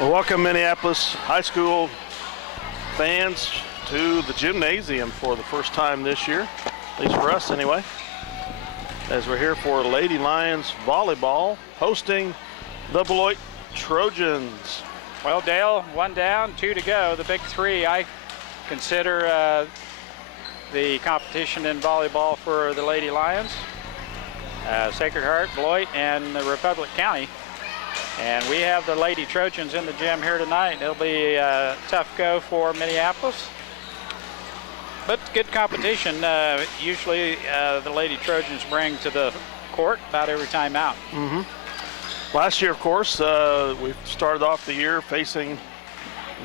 Well, welcome Minneapolis high school fans to the gymnasium for the first time this year, at least for us anyway, as we're here for Lady Lions volleyball hosting the Beloit Trojans. Well, Dale, 1 down, 2 to go. The big three, I consider the competition in volleyball for the Lady Lions. Sacred Heart, Beloit, and Republic County. And we have the Lady Trojans in the gym here tonight. It'll be a tough go for Minneapolis, but good competition. Usually the Lady Trojans bring to the court about every time out. Last year, of course, we started off the year facing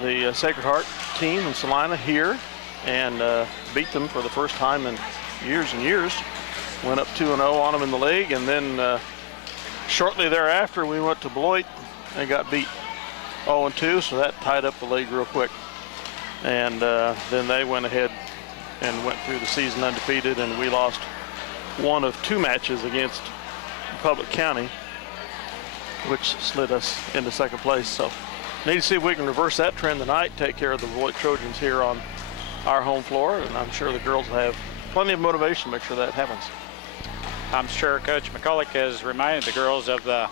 the Sacred Heart team in Salina here and beat them for the first time in years and years. Went up 2-0 on them in the league, and then shortly thereafter, we went to Beloit and got beat 0-2, so that tied up the league real quick. And then they went ahead and went through the season undefeated, and we lost one of 2 matches against Republic County, which slid us into second place. So need to see if we can reverse that trend tonight, take care of the Beloit Trojans here on our home floor, and I'm sure the girls have plenty of motivation to make sure that happens. I'm sure Coach McCulloch has reminded the girls of the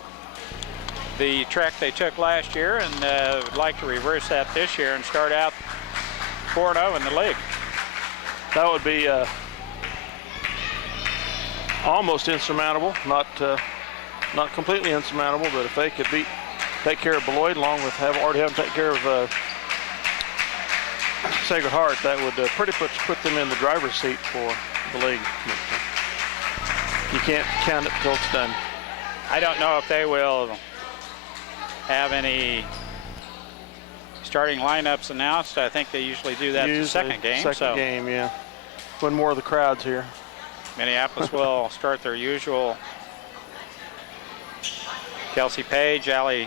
trek they took last year, and would like to reverse that this year and start out 4-0 in the league. That would be almost insurmountable, not completely insurmountable, but if they could take care of Beloit along with already having taken care of Sacred Heart, that would pretty much put them in the driver's seat for the league. You can't count it till it's done. I don't know if they will have any starting lineups announced. I think they usually do that the second game. Second game, yeah. When more of the crowd's here. Minneapolis will start their usual. Kelsey Page, Allie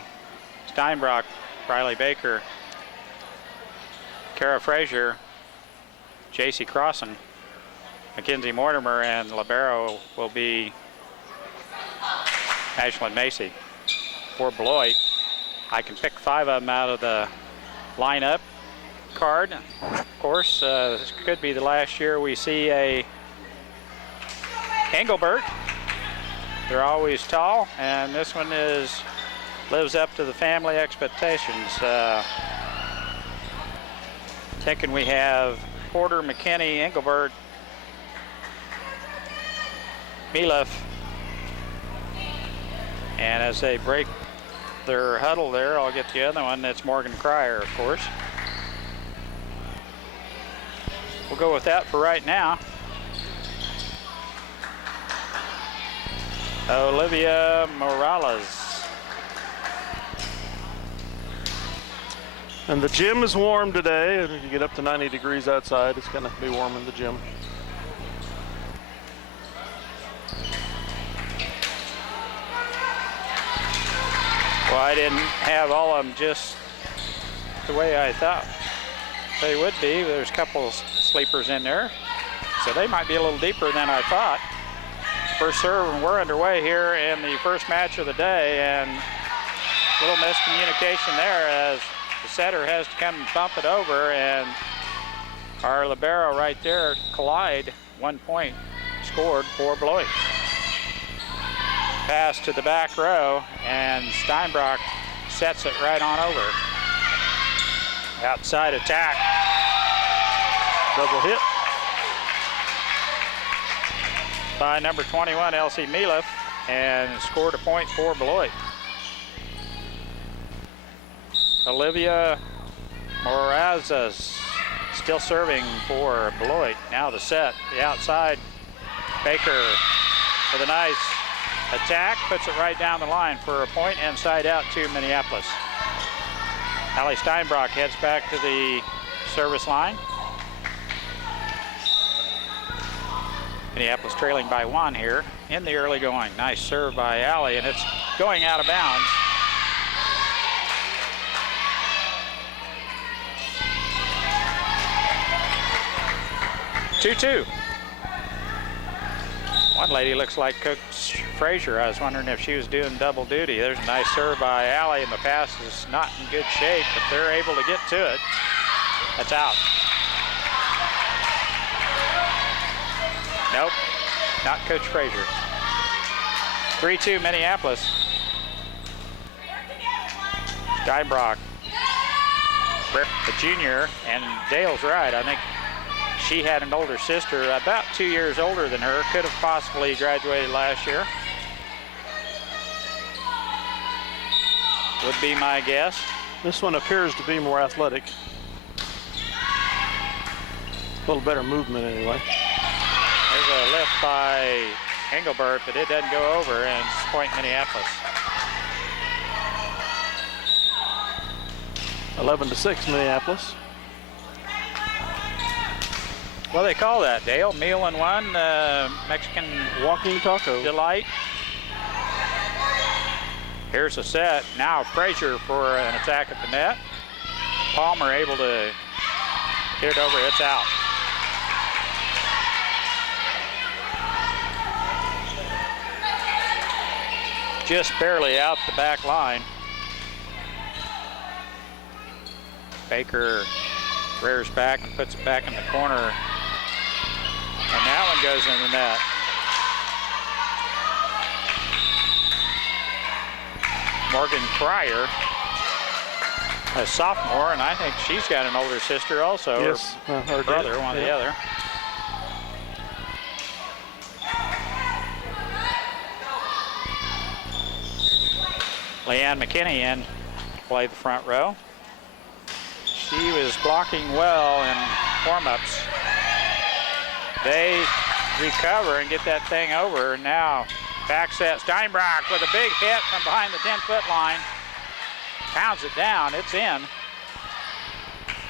Steinbrock, Riley Baker, Kara Frazier, J.C. Crossan, Mackenzie Mortimer, and libero will be Ashlyn Macy. For Beloit, I can pick 5 of them out of the lineup card. Of course, this could be the last year we see a Engelbert. They're always tall, and this one lives up to the family expectations. Thinking we have Porter, McKinney, Engelbert, Milef, and as they break their huddle there, I'll get the other one. That's Morgan Cryer, of course. We'll go with that for right now. Olivia Morales. And the gym is warm today. If you get up to 90 degrees outside, it's going to be warm in the gym. Well, I didn't have all of them just the way I thought they would be. There's a couple sleepers in there, so they might be a little deeper than I thought. First serve, and we're underway here in the first match of the day, and a little miscommunication there as the setter has to come and bump it over, and our libero right there collide. 1 point scored for Beloit. Pass to the back row, and Steinbrock sets it right on over. Outside attack. Double hit By number 21, Elsie Milef, and scored a point for Beloit. Olivia Morazes still serving for Beloit. Now the set, the outside. Baker with a nice attack, puts it right down the line for a point and side out to Minneapolis. Allie Steinbrock heads back to the service line. Minneapolis trailing by 1 here in the early going. Nice serve by Allie, and it's going out of bounds. Two. One lady looks like Coach Frazier. I was wondering if she was doing double duty. There's a nice serve by Allie, and the pass is not in good shape, but they're able to get to it. That's out. Nope, not Coach Frazier. 3-2 Minneapolis. Steinbrock, a junior, and Dale's right. I think she had an older sister, about 2 years older than her. Could have possibly graduated last year. Would be my guess. This one appears to be more athletic. A little better movement anyway. There's a lift by Engelbert, but it doesn't go over, and it's point Minneapolis. 11-6 Minneapolis. Well, they call that, Dale. Meal and one, Mexican walking taco delight. Here's a set. Now Frazier for an attack at the net. Palmer able to hit it over. It's out. Just barely out the back line. Baker rears back and puts it back in the corner. And that one goes in the net. Morgan Cryer, a sophomore, and I think she's got an older sister also. Yes, her brother, one or the other. Leanne McKinney in to play the front row. She was blocking well in warm-ups. They recover and get that thing over. Now back set Steinbrock with a big hit from behind the 10-foot line. Pounds it down, it's in.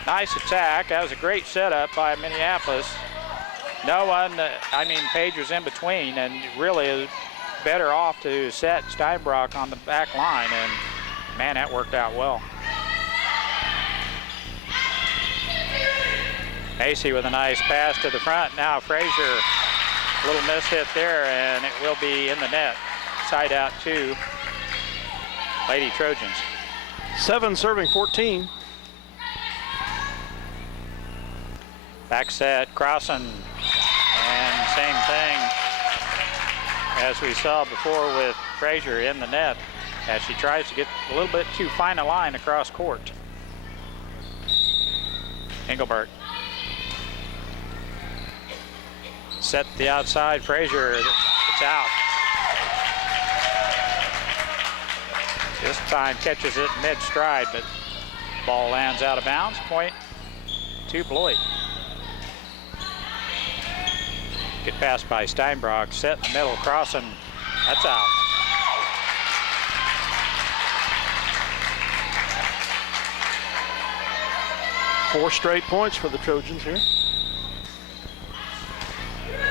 Nice attack. That was a great setup by Minneapolis. No one, Page was in between and really better off to set Steinbrock on the back line, and man, that worked out well. Macy with a nice pass to the front. Now Frazier, a little miss hit there, and it will be in the net. Side out to Lady Trojans. 7 serving 14. Back set, crossing, and same thing as we saw before with Frazier in the net as she tries to get a little bit too fine a line across court. Engelbert. Set the outside, Frazier, it's out. This time catches it mid-stride, but ball lands out of bounds. Point to Beloit. Good pass by Steinbrock, set in the middle, crossing, that's out. Four straight points for the Trojans here.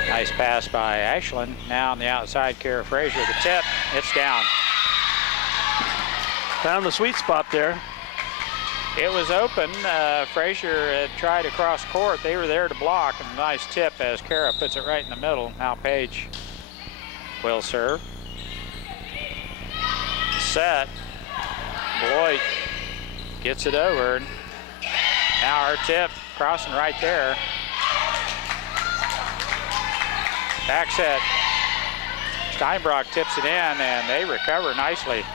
Nice pass by Ashland. Now on the outside, Kara Frazier, the tip, it's down. Found the sweet spot there. It was open. Frazier had tried across court. They were there to block, and a nice tip as Kara puts it right in the middle. Now Page will serve. Set. Beloit gets it over. Now her tip, crossing right there. Back set. Steinbrock tips it in, and they recover nicely.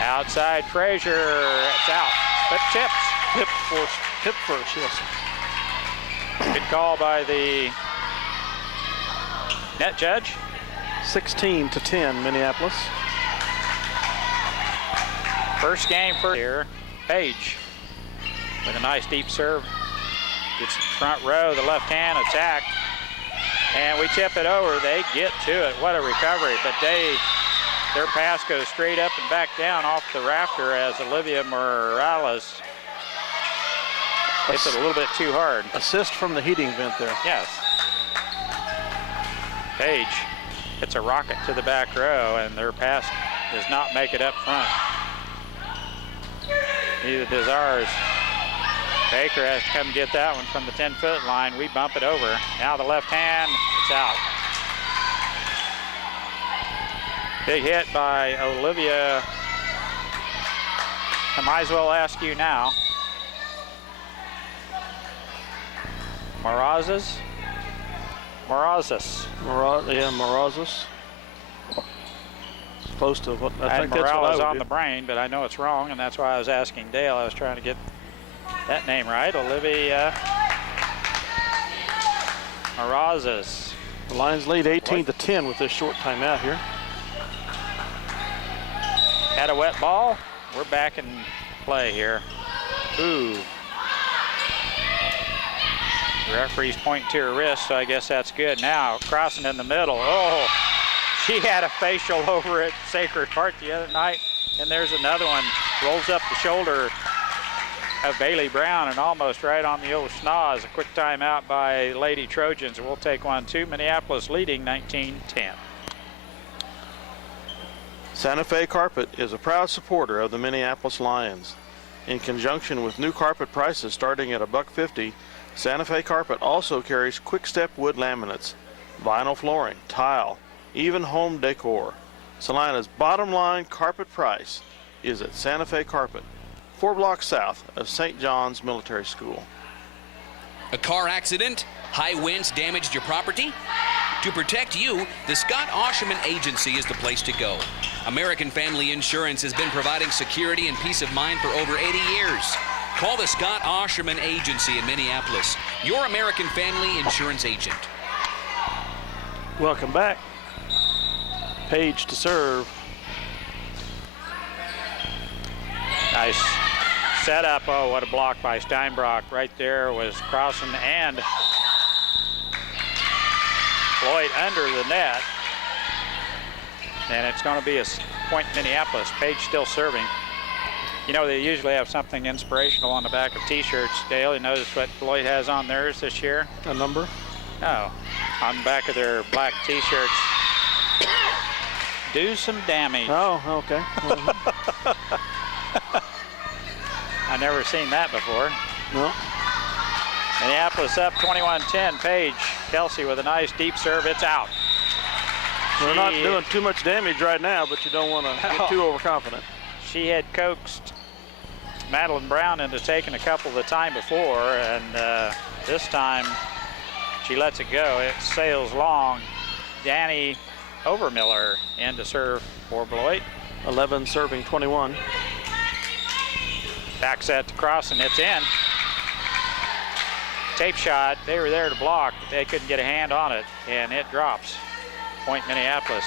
Outside Frazier, it's out, but tips. Tip first, yes. Good call by the net judge. 16-10 Minneapolis. First game for here. Page with a nice deep serve. Gets the front row, the left hand attack. And we tip it over, they get to it. What a recovery, but their pass goes straight up and back down off the rafter as Olivia Morales hits it a little bit too hard. Assist from the heating vent there. Yes. Page hits a rocket to the back row, and their pass does not make it up front. Neither does ours. Baker has to come get that one from the 10-foot line. We bump it over. Now the left hand, it's out. Big hit by Olivia. I might as well ask you now. Morazes? Morazes. Morazes. Close to what I think that's what I Morales would on do. the brain, but I know it's wrong, and that's why I was asking Dale. I was trying to get that name right. Olivia Morazes. The Lions lead 18-10 with this short timeout here. Had a wet ball. We're back in play here. Ooh. The referee's pointing to her wrist, so I guess that's good. Now, crossing in the middle. Oh, she had a facial over at Sacred Heart the other night, and there's another one. Rolls up the shoulder of Bailey Brown and almost right on the old schnoz. A quick timeout by Lady Trojans. We'll take 1-2. Minneapolis leading 19-10. Santa Fe Carpet is a proud supporter of the Minneapolis Lions. In conjunction with new carpet prices starting at $1.50, Santa Fe Carpet also carries quick-step wood laminates, vinyl flooring, tile, even home decor. Salina's bottom line carpet price is at Santa Fe Carpet, 4 blocks south of St. John's Military School. A car accident? High winds damaged your property? To protect you, the Scott Osherman Agency is the place to go. American Family Insurance has been providing security and peace of mind for over 80 years. Call the Scott Osherman Agency in Minneapolis, your American Family Insurance agent. Welcome back. Page to serve. Nice setup. Oh, what a block by Steinbrock. Right there was crossing and Beloit under the net. And it's going to be a point Minneapolis. Page still serving. You know, they usually have something inspirational on the back of t-shirts. Dale, you notice what Beloit has on theirs this year? A number? No. On the back of their black t-shirts. Do some damage. Oh, okay. I've never seen that before. No. Minneapolis up 21-10. Page, Kelsey with a nice deep serve. It's out. We're not doing too much damage right now, but you don't want to get too overconfident. She had coaxed Madeline Brown into taking a couple the time before, and this time she lets it go. It sails long. Danny Overmiller in to serve for Beloit. 11 serving 21. Back set to cross, and it's in. Tape shot. They were there to block, but they couldn't get a hand on it, and it drops. Point Minneapolis.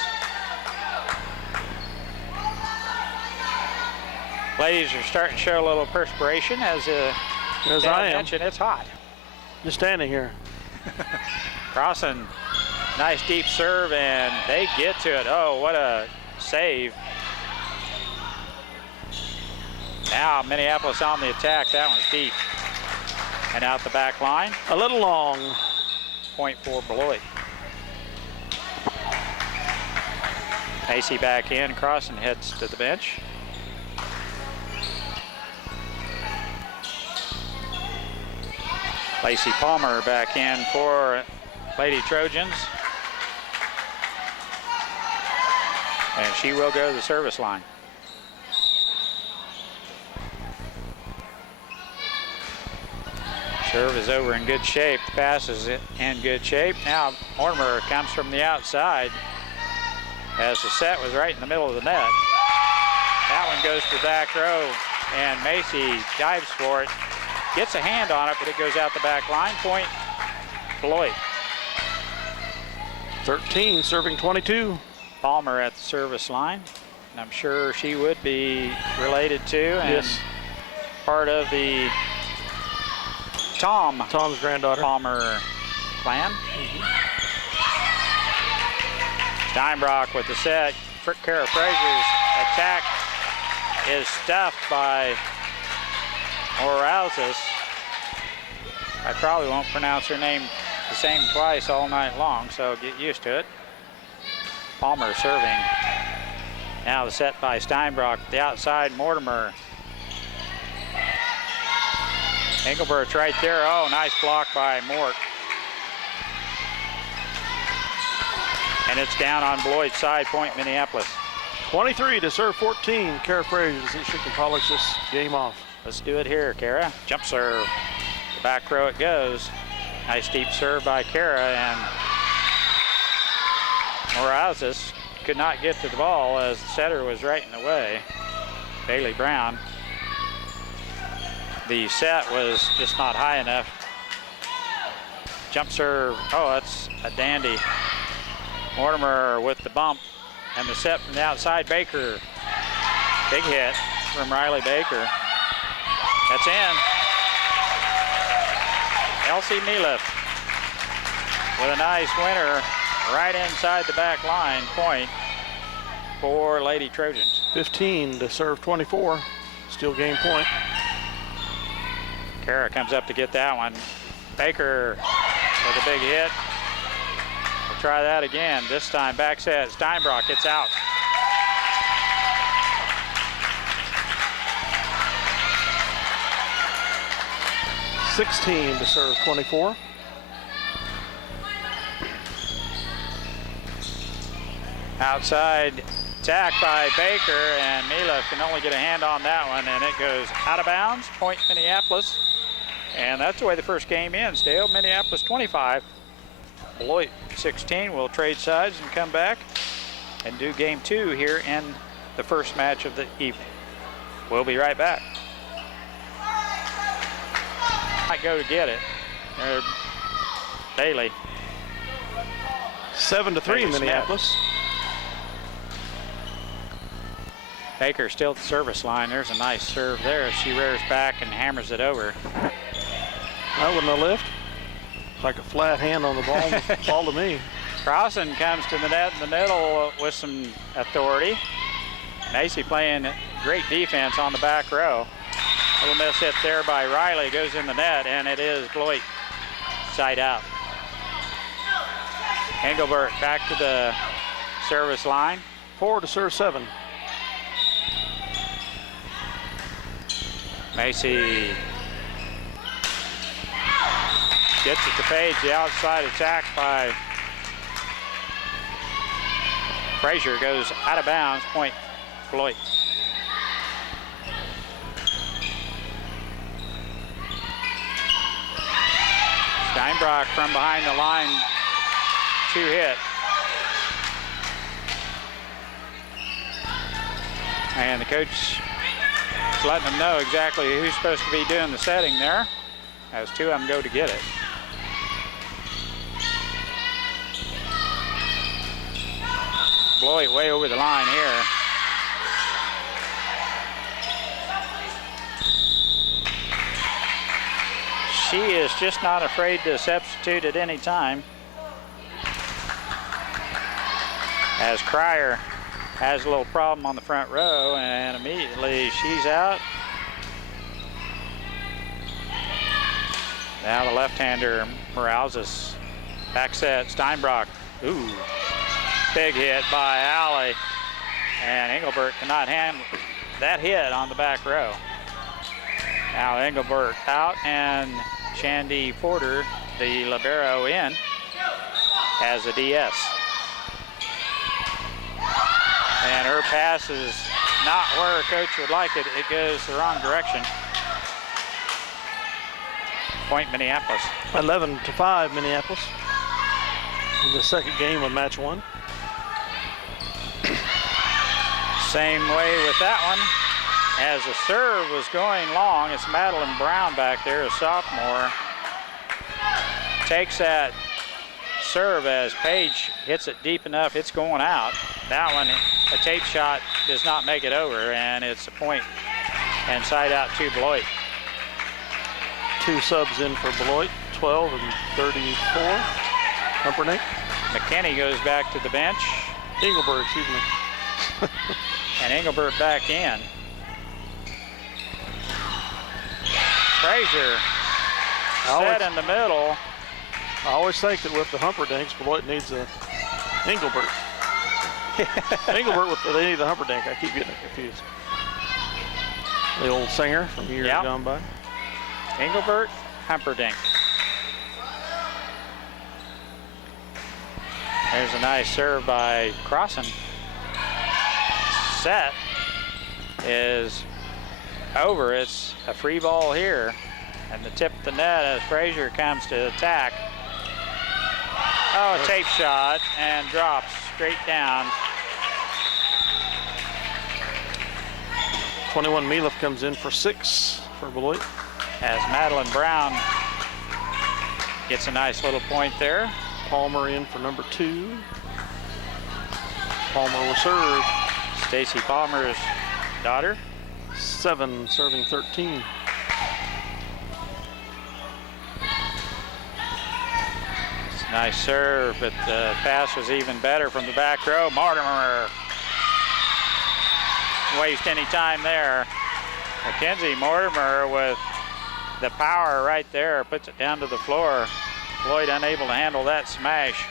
Ladies are starting to show a little perspiration as I am. mentioned, it's hot. Just standing here. Crossing, nice deep serve, and they get to it. Oh, what a save. Now Minneapolis on the attack. That one's deep. And out the back line. A little long. Point for Beloit. Macy back in, crossing heads to the bench. Lacey Palmer back in for Lady Trojans. And she will go to the service line. Serve is over in good shape. The pass is in good shape. Now Mortimer comes from the outside as the set was right in the middle of the net. That one goes to back row, and Macy dives for it. Gets a hand on it, but it goes out the back line. Point Beloit. 13 serving 22. Palmer at the service line. And I'm sure she would be related to and Yes. part of the Tom's granddaughter. Palmer clan. Steinbrock with the set. Kara Frazier's attack is stuffed by Morales. I probably won't pronounce her name the same twice all night long, so get used to it. Palmer serving. Now the set by Steinbrock. The outside, Mortimer. Engelbert's right there. Oh, nice block by Mort. And it's down on Beloit's side, point Minneapolis. 23 to serve 14. Kara Frazier to see if she can polish this game off. Let's do it here, Kara. Jump serve. The back row it goes. Nice deep serve by Kara, and Morales could not get to the ball as the setter was right in the way. Bailey Brown. The set was just not high enough. Jump serve, oh, that's a dandy. Mortimer with the bump, and the set from the outside, Baker. Big hit from Riley Baker. That's in. Elsie Neeliff with a nice winner right inside the back line. Point for Lady Trojans. 15 to serve 24. Still game point. Kara comes up to get that one. Baker with a big hit. We'll try that again. This time back set. Steinbrock gets out. $16 to serve 24. Outside attack by Baker, and Mila can only get a hand on that one, and it goes out of bounds. Point Minneapolis. And that's the way the first game ends, Dale. Minneapolis 25, Beloit 16. We'll trade sides and come back and do game 2 here in the first match of the evening. We'll be right back. Might go to get it. Bailey. 7 to 3 Minneapolis. Baker still at the service line. There's a nice serve there. She rears back and hammers it over. That wasn't a lift. Like a flat hand on the ball, ball to me. Crossan comes to the net in the middle with some authority. Macy playing great defense on the back row. A little miss hit there by Riley, goes in the net, and it is Beloit side out. Engelbert back to the service line. 4 to serve 7. Macy gets it to Page, the outside attack by Frazier goes out of bounds, point Beloit. Steinbrock from behind the line, 2 hit. And the coach is letting them know exactly who's supposed to be doing the setting there, as 2 of them go to get it. Beloit way over the line here. She is just not afraid to substitute at any time. As Cryer has a little problem on the front row, and immediately she's out. Now the left-hander, Morales, back set, Steinbrock. Ooh, big hit by Alley. And Engelbert cannot handle that hit on the back row. Now Engelbert out, and Shandy Porter, the libero, in as a DS. And her pass is not where coach would like it. It goes the wrong direction. Point Minneapolis. 11 to 5 Minneapolis. In the second game of match 1. Same way with that one. As the serve was going long, it's Madeline Brown back there, a sophomore. Takes that serve as Page hits it deep enough, it's going out. That one, a tape shot does not make it over, and it's a point and side out to Beloit. 2 subs in for Beloit, 12 and 34. Humperdinck. McKinney goes back to the bench. Engelbert, excuse me. And Engelbert back in. Frazier set in the middle. I always think that with the Humperdinks, Beloit needs a Engelbert. Engelbert, they need the Humperdink. I keep getting it confused. The old singer from years gone by. Engelbert, Humperdink. There's a nice serve by Crossan. set is over. It's a free ball here. And the tip of the net as Frazier comes to attack. Oh, a tape shot and drops straight down. 21 Miliff comes in for 6 for Beloit. As Madeline Brown gets a nice little point there. Palmer in for number 2. Palmer will serve. Stacy Palmer's daughter. 7 serving 13. It's a nice serve, but the pass was even better from the back row. Mortimer. Waste any time there. Mackenzie Mortimer with the power right there, puts it down to the floor. Beloit unable to handle that smash.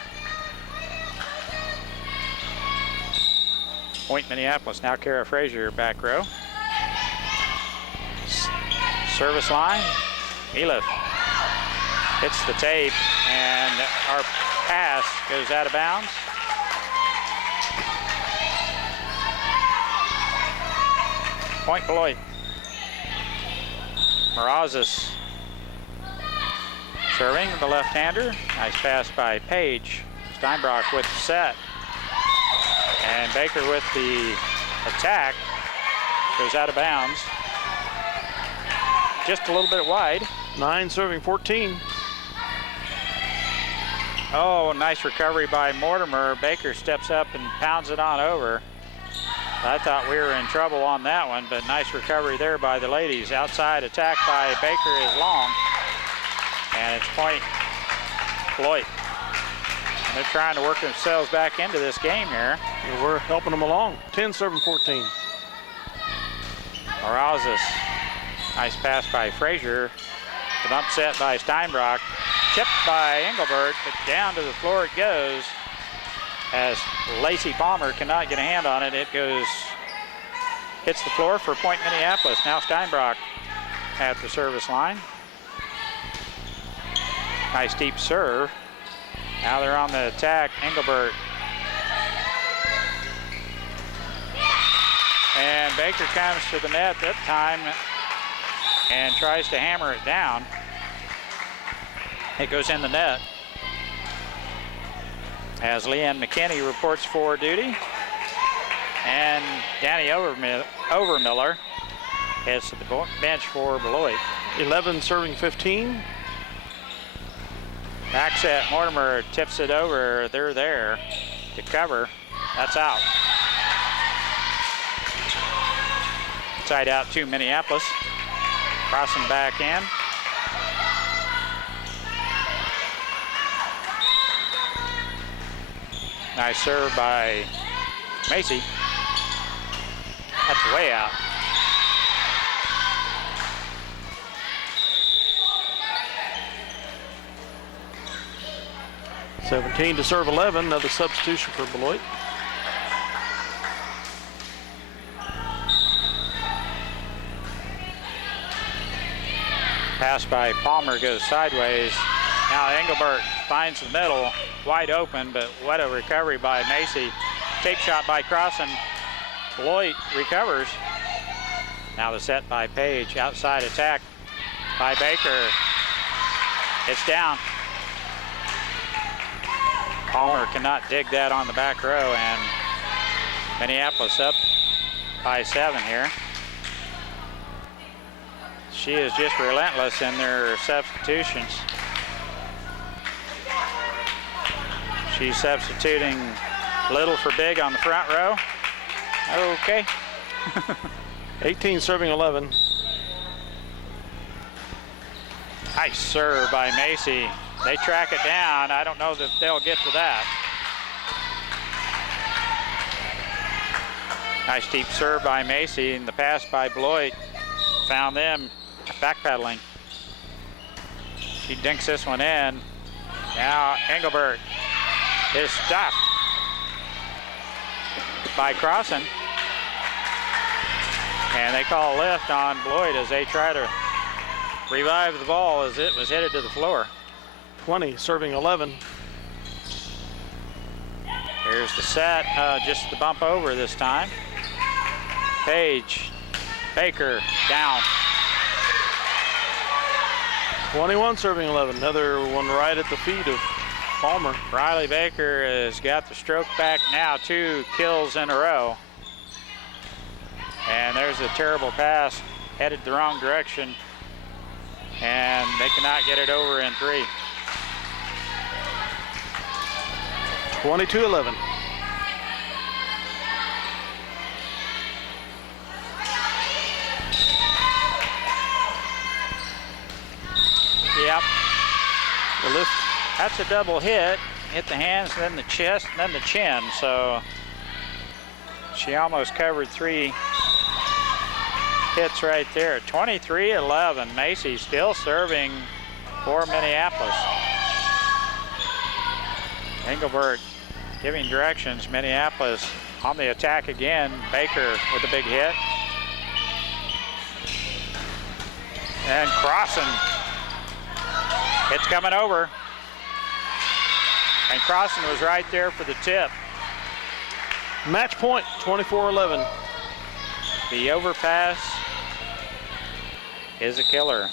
Point Minneapolis, now Kara Frazier back row. Service line, Miliff hits the tape and our pass goes out of bounds. Point Beloit. Morazes serving the left-hander. Nice pass by Page. Steinbrock with the set. And Baker with the attack. Goes out of bounds. Just a little bit wide. 9 serving 14. Oh, nice recovery by Mortimer. Baker steps up and pounds it on over. I thought we were in trouble on that one, but nice recovery there by the ladies. Outside attack by Baker is long. And it's point Beloit. And they're trying to work themselves back into this game here. And we're helping them along. 10 serving 14. Morazes. Nice pass by Frazier. The bump set by Steinbrock. Tipped by Engelbert, but down to the floor it goes. As Lacey Palmer cannot get a hand on it, it goes, hits the floor for point Minneapolis. Now Steinbrock at the service line. Nice deep serve. Now they're on the attack, Engelbert. And Baker comes to the net that time and tries to hammer it down. It goes in the net. As Leanne McKinney reports for duty. And Danny Overmiller heads to the bench for Beloit. 11 serving 15. Back set, Mortimer tips it over. They're there to cover. That's out. Side out to Minneapolis. Crossing back in. Nice serve by Macy. That's way out. (17 to serve 11). Another substitution for Beloit. Pass by Palmer goes sideways. Now Engelbert finds the middle, wide open, but what a recovery by Macy. Tape shot by Crossan. Beloit recovers. Now the set by Page. Outside attack by Baker. It's down. Palmer cannot dig that on the back row, and Minneapolis up by 7 here. She is just relentless in their substitutions. She's substituting little for big on the front row. Okay. 18 serving 11. Nice serve by Macy. They track it down. I don't know that they'll get to that. Nice deep serve by Macy, and the pass by Beloit found them backpedaling. She dinks this one in. Now Engelbert is stopped by Crossan. And they call a lift on Beloit as they try to revive the ball as it was headed to the floor. 20 serving 11. Here's the set, just the bump over this time. Page, Baker, down. 21 serving 11. Another one right at the feet of Palmer. Riley Baker has got the stroke back now, 2 kills in a row. And there's a terrible pass, headed the wrong direction. And they cannot get it over in 3. 22-11. Yep. The lift. That's a double hit. Hit the hands, then the chest, then the chin. So she almost covered 3 hits right there. 23-11. Macy still serving for Minneapolis. Engelbert giving directions. Minneapolis on the attack again. Baker with a big hit. And Crossan. It's coming over. And Crossan was right there for the tip. Match point, 24-11. The overpass is a killer.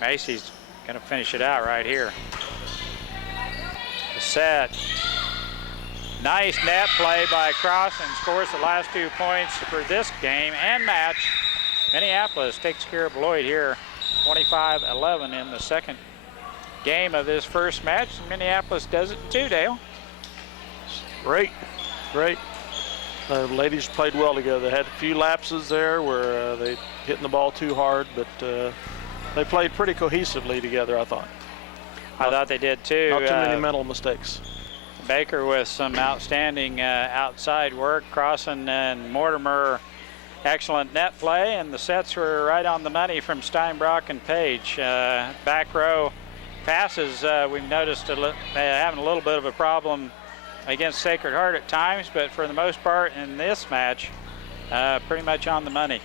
Macy's gonna finish it out right here. The set. Nice net play by Crossan, scores the last 2 points for this game and match. Minneapolis takes care of Beloit here, 25-11 in the second game of this first match. Minneapolis does it too, Dale. Great, great. The ladies played well together. They had a few lapses there where they hitting the ball too hard, but they played pretty cohesively together, I thought. I thought they did too. Not too many mental mistakes. Baker with some outstanding outside work. Crossan and Mortimer, excellent net play, and the sets were right on the money from Steinbrock and Page. Back row passes, we've noticed having a little bit of a problem against Sacred Heart at times, but for the most part in this match, pretty much on the money.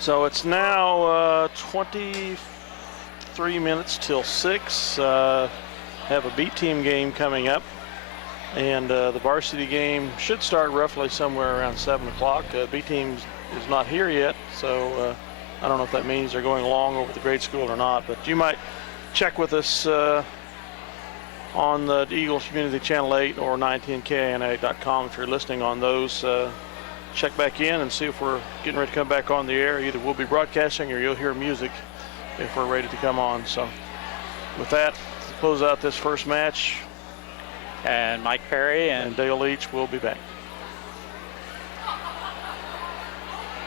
So it's now 23 minutes till 6. Have a beat team game coming up, and the varsity game should start roughly somewhere around 7 o'clock. B team is not here yet, so I don't know if that means they're going along over the grade school or not, but you might check with us on the Eagles Community Channel 8 or 910KNA.com if you're listening on those. Check back in and see if we're getting ready to come back on the air. Either we'll be broadcasting or you'll hear music if we're ready to come on. So with that, to close out this first match, And Mike Perry and Dale Leach will be back.